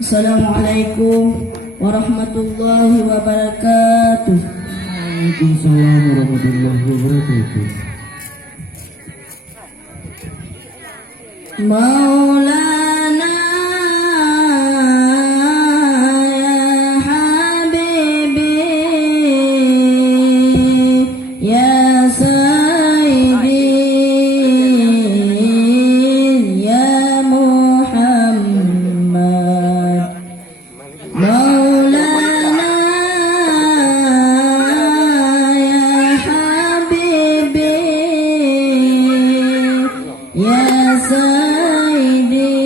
Assalamualaikum warahmatullahi wabarakatuh. Waalaikumsalam warahmatullahi wabarakatuh. Maulana ya habibi ya sayyidi ya Muhammad. Maulana ya habibi ya sayyidi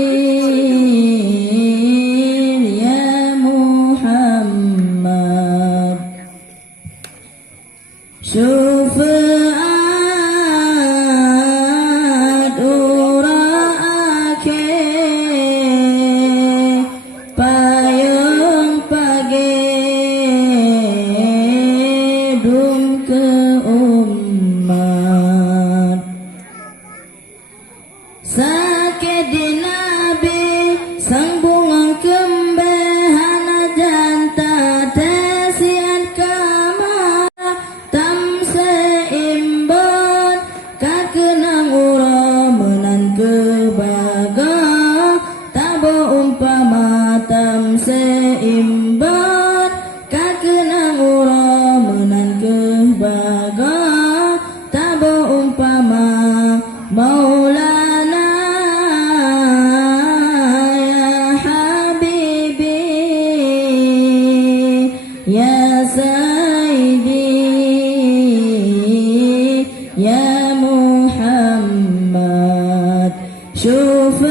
ya Muhammad. Syufaat uraake payung pagedung ke umat. Sakit di Nabi sang bunga kembe hana janta tesian kama tam seimbang kakenang ura menan kebaga tabo umpama tam seimbang kakenang ura menan kebaga tabo umpama. Maulana ya habibi ya sayyidi ya Muhammad. Syufaat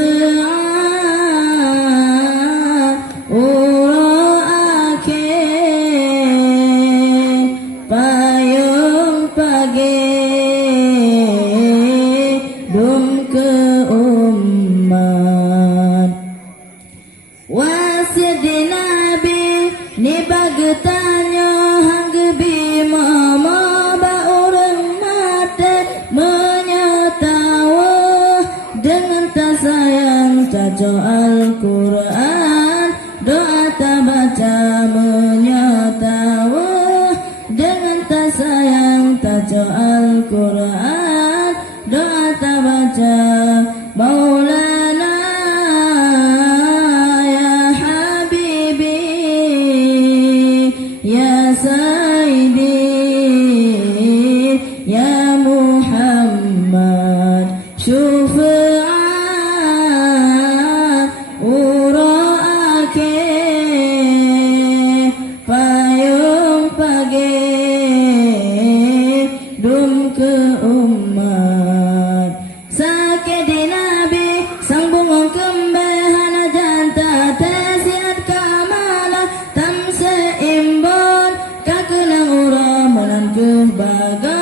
uraake payung pagedung ke umat. Wasid di Nabi ni bagetanya hanggebi mama ba orang mate menyatawa dengan tak sayang caco Al-Quran doa tak baca menyatawa dengan tak sayang caco Al-Quran doa tak baca. Maulana ya habibi ya sayyidi ya Muhammad. Syufaat uraake payung pagedung ke umat. Sakit di Nabi sang bunga kembe hana janta tesiat kamala tam seimbang kakenang ura menan kebaga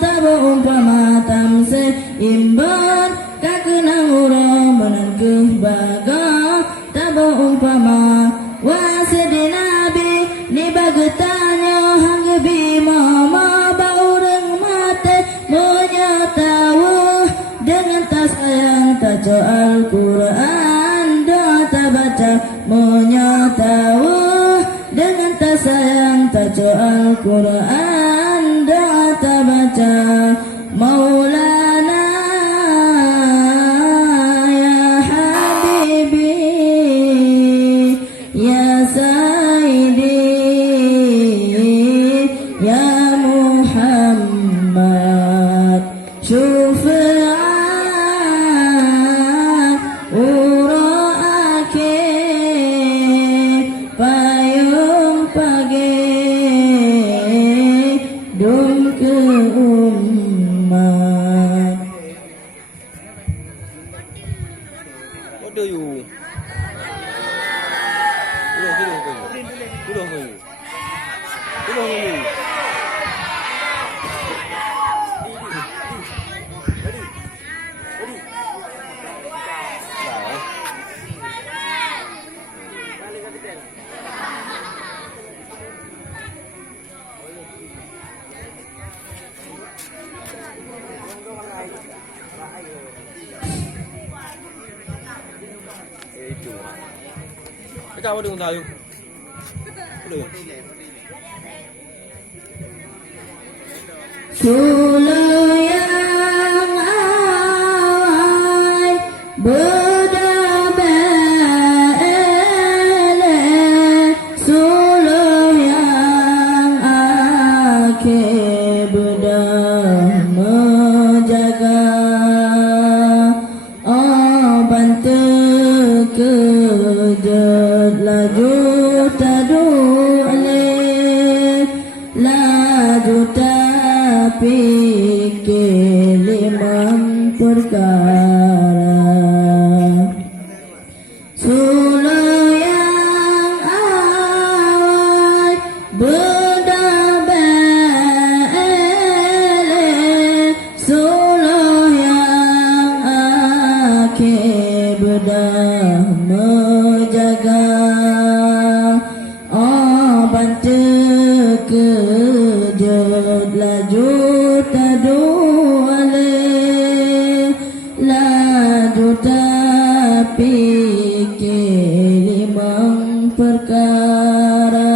tabo umpama tam seimbang kakenang ura menan kebaga tabo umpama. Wasid di Nabi ni bagetanya hanggebi mama ba urang mate menyatawa dengan tak sayang taco Al-Quran doa tak baca menyatawa dengan tak sayang taco Al-Quran doa tak baca. Maulana ya habibi ya sayyidi ya Muhammad. Syufaat uraake payung pagedung ke umat. What do you? Ikaw mo doon tayo. Ano? Suluh yang awal berdabel, suluh yang akhir bedah menjaga. Oh bantu kejut laju tadu alih laju fikir limang perkara. Suluh yang awal berdabel, suluh yang akhir bedah menjaga. Oh bantu kejut laju tadu alih laju fikir limang perkara.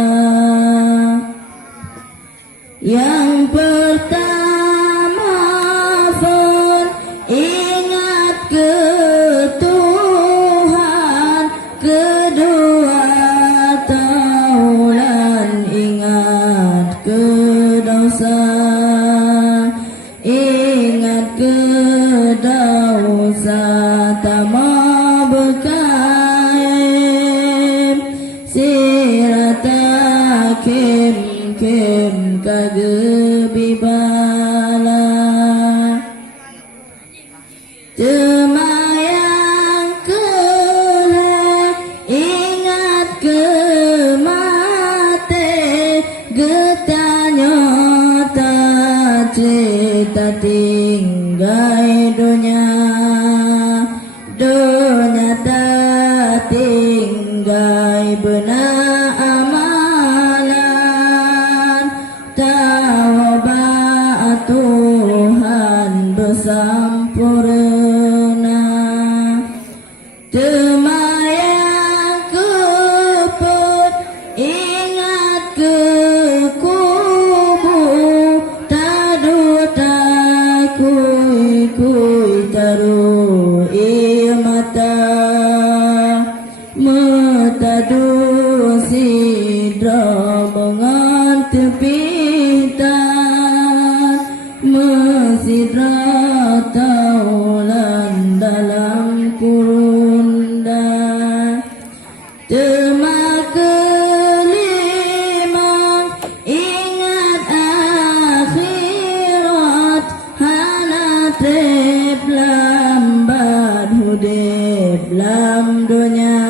Yang pertama pun ingat ke Tuhan, kedua taulan ingat ke dosa, ingat ke dosa tama bekaim sirata kim kim kagebibala temayang kelak ingat ke mate getanya tak cerita tinggai dunia tak tinggai benar amalan taubat Tuhan bersampurna temayang keput ingat ke kubur tadu takui kui taru mata metadu sidra mengantepitan mesidra taulan dalam kurunda tema kelima ingat akhirat hana trep lambat hudib lam dunia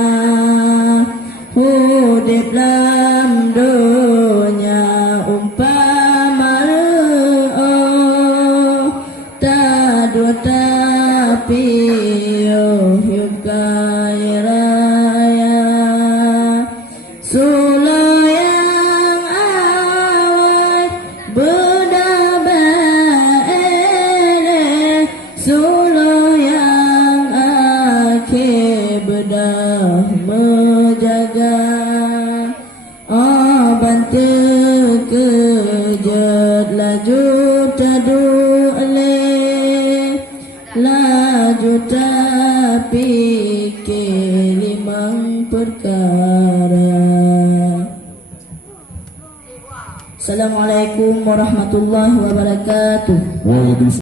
hudib lam dunia umpama tadu tapi yuh kaya suluh yang awal berdabel, suluh yang akhir bedah menjaga. Oh bantu kejut laju tadu alih laju fikir limang perkara. Assalamualaikum warahmatullahi wabarakatuh.